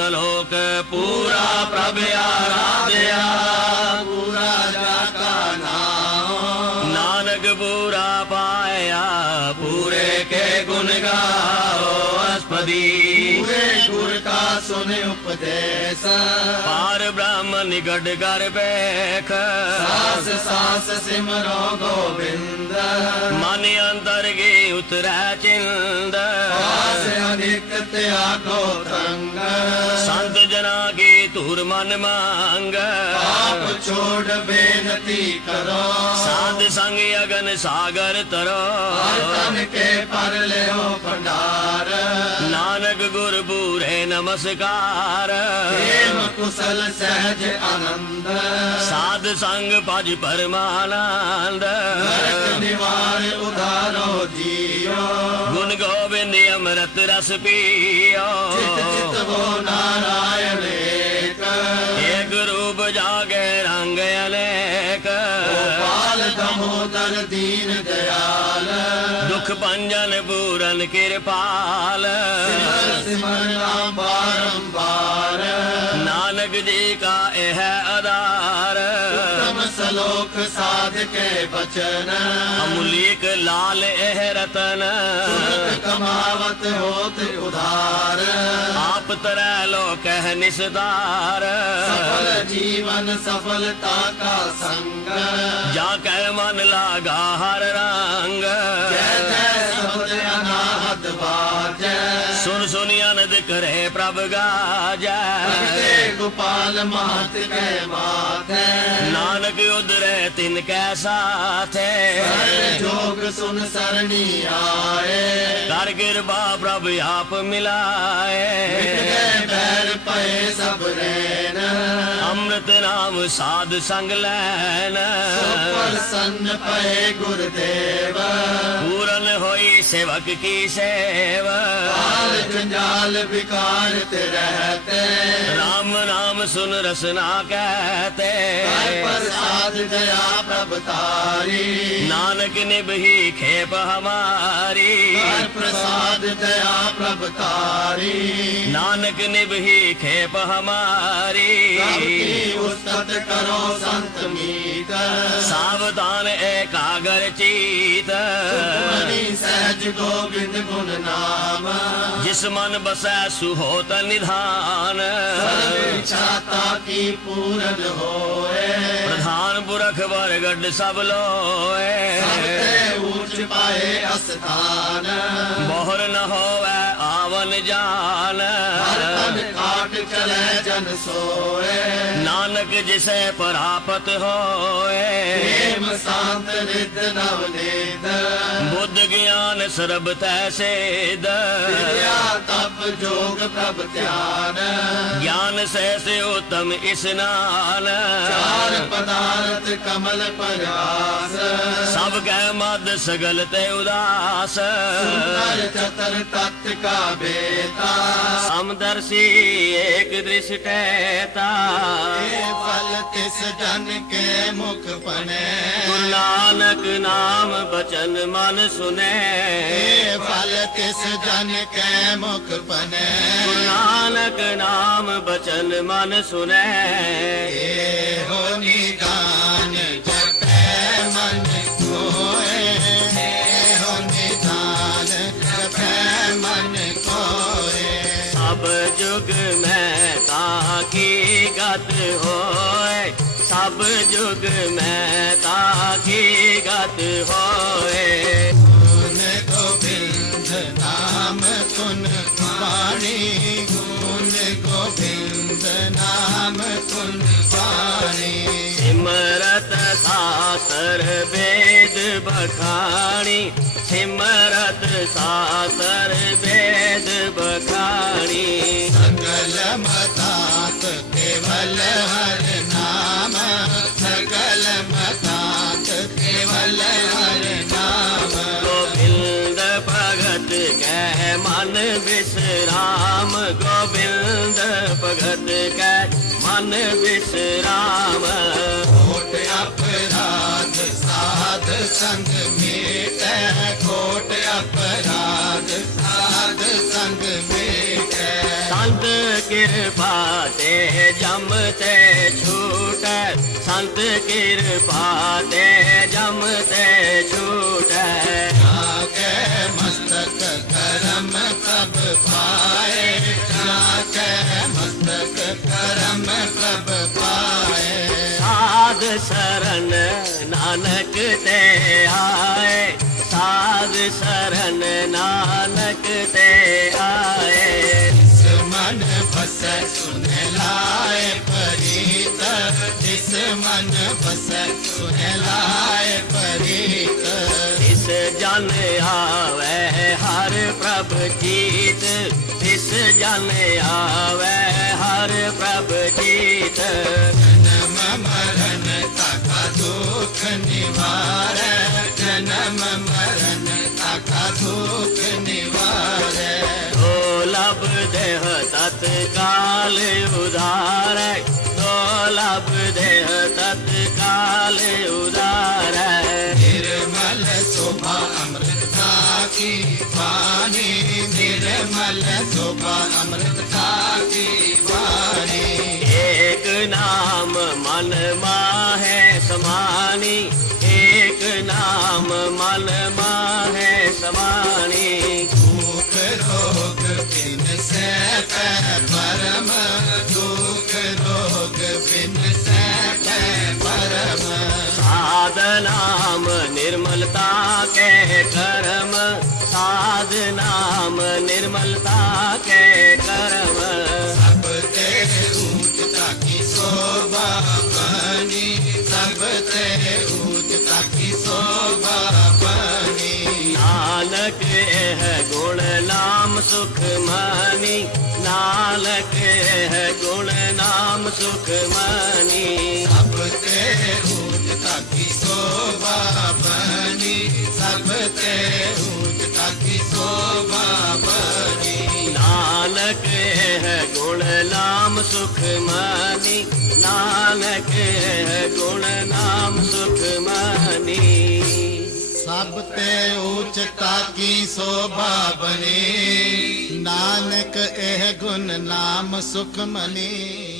लोक पूरा प्रभ आराध्या, पूरा जाका नाम। नानक पूरा पाया, पूरे के गुण गाओ, अस्पदी। ਸੁਨ ਉਪਦੇਸ। ਪਾਰ ਬ੍ਰਹਮ ਨਿਗੜ ਕਰ ਬੈਖ ਸਾਸ ਸਾਸ ਸਿਮਰੋ ਗੋਬਿੰਦ। ਮਨ ਅੰਦਰ ਗੇ ਉਤਰੈ ਚਿੰਦ। ਆਸ ਅਨਿਕ ਤਿਆਗੋ ਤੰਗ। ਸੰਤ ਜਨਾ ਕੀ ਧੁਰ ਮਨ ਮੰਗ। ਆਪ ਛੋੜ ਬੇਨਤੀ ਕਰੋ। ਸਾਧ ਸੰਗ ਅਗਨ ਸਾਗਰ ਤਰੋ। ਹਰ ਤਨ ਕੇ ਪਰ ਲਿਓ ਭੰਡਾਰ। ਨਾਨਕ ਗੁਰ ਬੂਰੇ ਨਮਸਕਾਰ। ਪ੍ਰੇਮ ਕੁਸਲ ਸਹਿਜ ਆਨੰਦ। ਸਾਧ ਸੰਗ ਭਜ ਪਰਮਾਨੰਦ। ਨਰਕ ਨਿਵਾਰ ਉਧਾਰੋ ਜੀਓ। ਗੁਣ ਗੋਬਿੰਦ ਅੰਮ੍ਰਿਤ ਰਸ ਪੀਓ। ਚਿਤ ਚਿਤ ਵੋ ਨਾਰਾਇਣ ਏਕ। ਏਕ ਰੂਪ ਜਾਗੇ ਰੰਗ ਅਨੇਕ ਗੋਪਾਲ ਦਮੋਦਰ ਦੀਨ ਦਿਆਲ सिमरन कृपाल। सिमर नाम बारंबार नानक जी का यह आधार। सलोक साध के बचन अमूलिक लाल एह रतन। कमावत होत उधार। आप तरह लोक है निस्तार। सफल जीवन सफलता का संग। जा कह मन लागा हर रंग। ਕਰੇ ਪ੍ਰਭ ਗਾਜੈ ਪ੍ਰਗਟੇ ਗੋਪਾਲ ਮਾਤ ਕੈ ਮਾਥੈ ਨਾਨਕ ਉਦਰੈ ਤਿਨ ਕੈ ਸਾਥੈ ਸਰਨ ਜੋਗ ਸੁਨ ਸਰਣੀ ਆਏ ਕਰ ਕਿਰਪਾ ਪ੍ਰਭ ਆਪ ਮਿਲਾਏ ਮਿਟ ਬੈਰ ਪਏ ਸਭ ਰੈਨ ਅੰਮ੍ਰਿਤ ਨਾਮ ਸਾਧ ਸੰਗ ਲੈਨ ਪ੍ਰਸੰਨ ਪਏ सेवक की सेवा। जंजाल विकार रहते। राम नाम सुन रसना कहते। प्रसाद दया प्रभु तारी। नानक निभही खेप हमारी। प्रसाद दया प्रभु तारी। नानक निभही खेप हमारी। उसत करो संत मीत। सावधान गोविंद गुण नाम। जिस मन बसै सुहोत निधान। छाता की पूरन होए। प्रधान पुरख वरगढ़ सब लोए। ऊंच पाए अस्थान मोहर न होवे ਪਾਏ ਅਸਥਾਨ ਮੋਹਰ ਨ ਹੋਵੇ ਆਵਨ ਜਾਨ ਹਰ ਤਨ ਕਾਟ ਚਲੇ ਜਨ ਸੋਏ। ਨਾਨਕ ਜਿਸੇ ਪ੍ਰਾਪਤ ਹੋਏ। ਪ੍ਰੇਮ ਸਾਂਤ ਰਿਦ ਨਵ ਨੇਦ। ਬੁੱਧ ਗਿਆਨ ਸਰਬ ਤੈ ਸੇਦ। ਵਿਦਿਆ ਤਪ ਜੋਗ ਪ੍ਰਭ ਧਿਆਨ। ਗਿਆਨ ਸਹਿ ਉਤਮ ਇਸਨਾਨ ਚਾਰ ਪਦਾਰਥ ਕਮਲ ਪਰਾਸ ਸਭ ਕੈ ਮਦ ਸਗਲ ਤੇ ਉਦਾਸ। ਸੁੰਦਰ ਚਤਰ ਤਤ ਕਾ ਬੇਤਾ। ਸਮਦਰਸੀ ਏਕ ਦ੍ਰਿਸ਼ਟੈਤਾ इस जन के मुख पने। गुरु नानक नाम बचन मन सुने। फल तिस जन के मुख पने। गुरु नानक नाम बचन मन सुने। हो निदान जप मन हो मन जुग में ताकी गत हो। सब जुग में ताकि गत होए। गुण तो बिंद नाम सुन पानी गुण गोविंद नाम कुन पानी सिमरत सासर वेद बखाणी सिमरत सासर वेद बखाणी। सकल मतात केवल ਵਿਸਰਾਮ ਗੋਬਿੰਦ ਭਗਤ ਕਹਿ ਮਨ ਵਿਸਰਾਮ। ਕੋਟ ਅਪਰਾਧ ਸਾਧ ਸੰਗ ਮੇਟੈ ਕੋਟ ਅਪਰਾਧ ਸਾਧ ਸੰਗ ਮੇਟੈ। ਸੰਤ ਕਿਰਪਾ ਤੇ ਜਮ ਤੇ ਛੂਟੈ ਸੰਤ ਕਿਰਪਾ ਤੇ ਜਮ ਤੇ ਛੂਟੈ नानकते आए। जिस मन बस सुन लाए परीत। जिस मन बस सुन लाए परीत। जिस जन आवे हर प्रभ जीत। जिस जन आवे हर प्रभ जीत। जन्म मरण का दुख निवार जन्म मरण तत्काल उधारक दोलभ देह तत्काल उदार। निर्मल शोभा अमृतता की पानी निर्मल शोभा अमृतता की पानी एक नाम मन है समानी एक नाम मन है समानी। नाम निर्मलता के कर्म। साध नाम निर्मलता के कर्म। सबते ऊंचता की शोभा बनी। सबते ऊंचता की शोभा बनी। नालक है गुण नाम सुख मानी नालक है गुण नाम सुख मानी ਸੁਖ ਨਾਨਕ ਨਾਨਕ ਗੁਣ ਨਾਮ ਸੁਖਮਾਨੀ ਸਭ ਤੇ ਉਚਤਾ ਕੀ ਸੋਭਾ ਬਣੀ ਨਾਨਕ ਇਹ ਗੁਣ ਨਾਮ ਸੁਖਮਨੀ